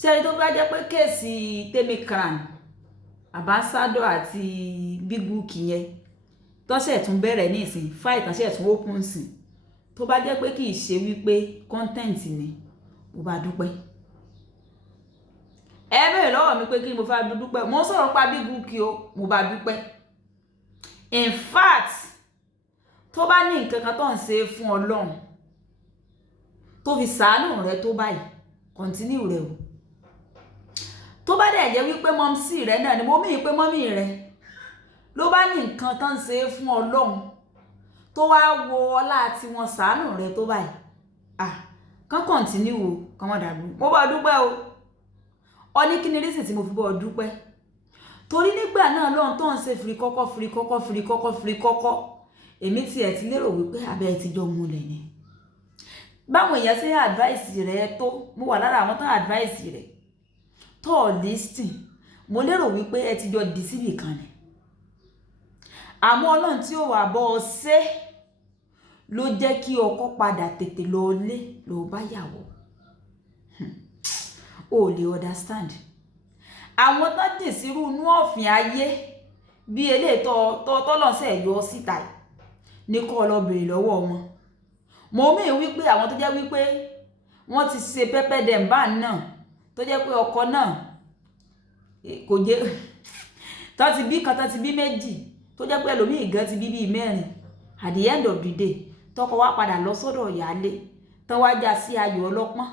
ṣé ẹni tó bá jẹ́ pé kéèsì Temi Crown Ambassador àti Big Book yẹn tọ́sẹ̀ tún bẹ̀rẹ̀ ní ìsìn fight tọ́sẹ̀ tún open sí tó bá jẹ́ pé kì í ṣe wípé content ni mo bá dúpẹ́. Ẹ bẹ̀rẹ̀ lọ́wọ́ mi pé kí mo fẹ́ dúpẹ́ mo sọ̀rọ̀ pa Big Book o mo bá dúpẹ́. In fact tó bá ní nǹkan kan tó ń ṣe fún Ọlọ́run tó fi ṣàánú rẹ tó báyìí continue rẹ o. Tó bá dẹ̀ jẹ́ wípé mọ́mísì rẹ náà ni mo mí pé mọ́mí rẹ ló bá ní nǹkan tó ń ṣe fún Ọlọ́run tó wá wo ọlá tí wọ́n ṣàánú rẹ tó báyìí kán continue o kán wọ́n dàgbù mo bá dúpẹ́ o. Ọ ní kí ni rísì tí mo fi bọ́ dúpẹ́ torí nígbà náà lọ́run tó ń ṣe fìrí kọ́kọ́ èmi tiẹ̀ ti lérò wípé abẹ́ ti jọ múlẹ̀ ni. Báwọn èèyàn ṣe advice rẹ tó mo wà lára àwọn tán advice rẹ tó listen mo lérò wípé ẹ ti jọ dì síbì kan ni. Àmọ́ Ọlọ́run tí ó wà bọ́ ọ ṣe ló jẹ́ kí ọkọ padà tètè lọ lé lọ bá yàwó. O lè understand. Àwọn tán dì sírú inú ọ̀fìn ayé bí eléyìí tọ́lọ́sẹ̀ yọ síta ní kó lọ bèrè lọ́wọ́ wọn. Mo mí wípé àwọn tó jẹ́ wípé wọ́n ti ṣe pẹ́pẹ́ dẹ̀mbà náà tó jẹ́ pé ọkọ náà kò jẹ́ tán ti bí kan tán ti bí méjì tó jẹ́ pé ẹlòmíì gan ti bí bíi mẹ́rin at the end of the day tọkọ wá padà lọ sọ́dọ̀ ìyáálé tán wá já sí ayò ọlọ́pọ́n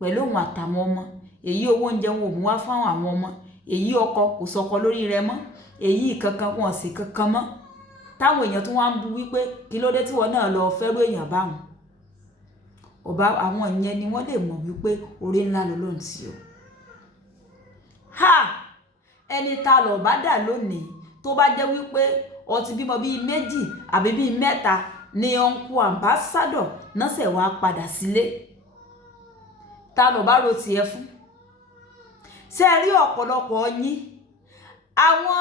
pẹ̀lú òun àtàwọn ọmọ èyí owó oúnjẹ wọn ò mú wá fáwọn àwọn ọmọ èyí ọkọ kò sọkọ lórí rẹ̀ mọ́ èyí kankan wọn sì kankan mọ́ táwọn èèyàn tún wá ń bu wípé kí ló dé tí wọn náà lọ fẹ́rú èèyàn báwọn ọba àwọn ìyẹn ni wọ́n lè mọ̀ wípé oore ńlá lọ́lọ́run sí o. Ẹni tá lọ bá dà lónìí tó bá jẹ́ wípé ó ti bímọ bíi méjì àbí bíi mẹ́ta ni Uncle Ambassador náà ṣẹ̀ wá padà sílé tá lọ bá ro tiẹ̀ fún. Ṣé rí ọ̀pọ̀lọpọ̀ yín àwọn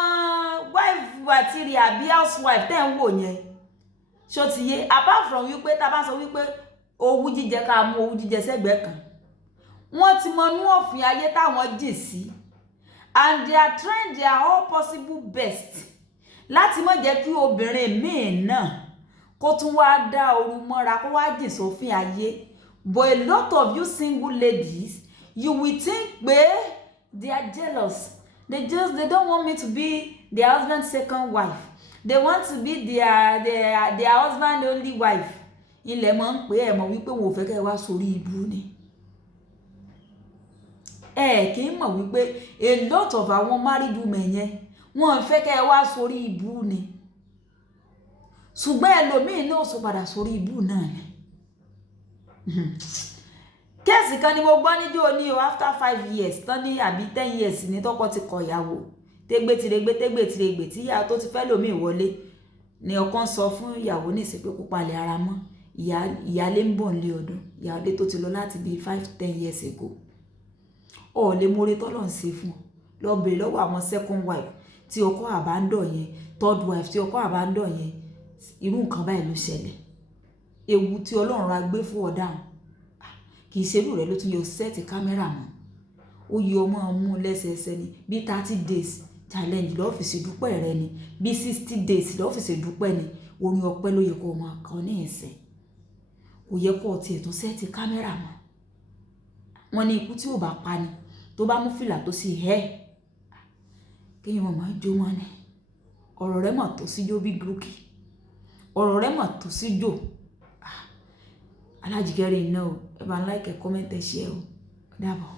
wife material àbí housewife tẹ́ ń wò yẹn ṣó ti yé apart from wípé tá bá sọ wípé owú jíjẹ ká mú owú jíjẹ sẹ́gbẹ̀ẹ́ kan wọ́n ti mọ inú ọ̀fìn ayé táwọn jì sí and they are trying their all possible best láti má jẹ́ kí obìnrin míì náà kó tún wá dá oru mọ́ra kó wá jìn sófin ayé. But a lot of you single ladies you will think pé they are jealous. They don't want me to be their husband's second wife. They want to be their husband only wife. Ilẹ̀ mọ̀ ń pé ẹ̀ mọ̀ wípé wò fẹ́ kẹ́ wá sórí ibú ni. Kì í mọ̀ wípé a lot of àwọn married women yẹn wọ́n fẹ́ kẹ́ wá sórí ibú ni. Ṣùgbọ́n ẹlòmíì náà sọ padà sórí ibú náà ni. Kéèsì kan ni mo gbọ́ níjọ́ ní o after 5 years tán ní àbí 10 years ní tọ́kọ ti kọ ìyàwó tégbé tirègbè tí ìyá tó ti fẹ́ lòmíì wọlé ni ọkọ ń sọ fún ìyàwó ní ìsìn pé kó palẹ̀ ara mọ́ ìyálé ń bọ̀ nílé ọdún ìyálé tó ti lọ láti bíi 5-10 years ago. Ó lè mórí tọ́lọ̀ ń ṣe fún ọ lọ bèrè lọ́wọ́ àwọn second wife tí ọkọ àbándọ̀ yẹn third wife tí ọkọ àbándọ̀ yẹn irú nǹkan báyìí ló ṣẹlẹ̀. Ewu tí Ọlọ́run ra gbé fún ọ̀daràn kì í ṣerú rẹ̀ ló tún yọ sẹ́ẹ̀tì kámẹ́rà mọ́ ó yọ ọmọ mú lẹ́sẹẹsẹ ni bí 30 days challenge lọ́fíìsì dúpẹ́ rẹ ni bí 60 days lọ́fíìsì dúpẹ́ ni orin ọpẹ́ ló yẹ kó o máa kọ ní ẹsẹ̀ kò yẹ kó o tiẹ̀ tún sẹ́ẹ̀tì kámẹ́rà mọ́. Wọ́n ní ikú tí ò bá pa ni tó bá mú fìlà tó sì kéèyàn máa jó wọn ni ọ̀rọ̀ rẹ̀ mà tó sí jó bí gúrúkì ọ̀rọ̀ rẹ̀ mà tó sí jó. Alájìkẹ́rì iná o ẹ bá ń like comment ẹ share o dàbọ̀.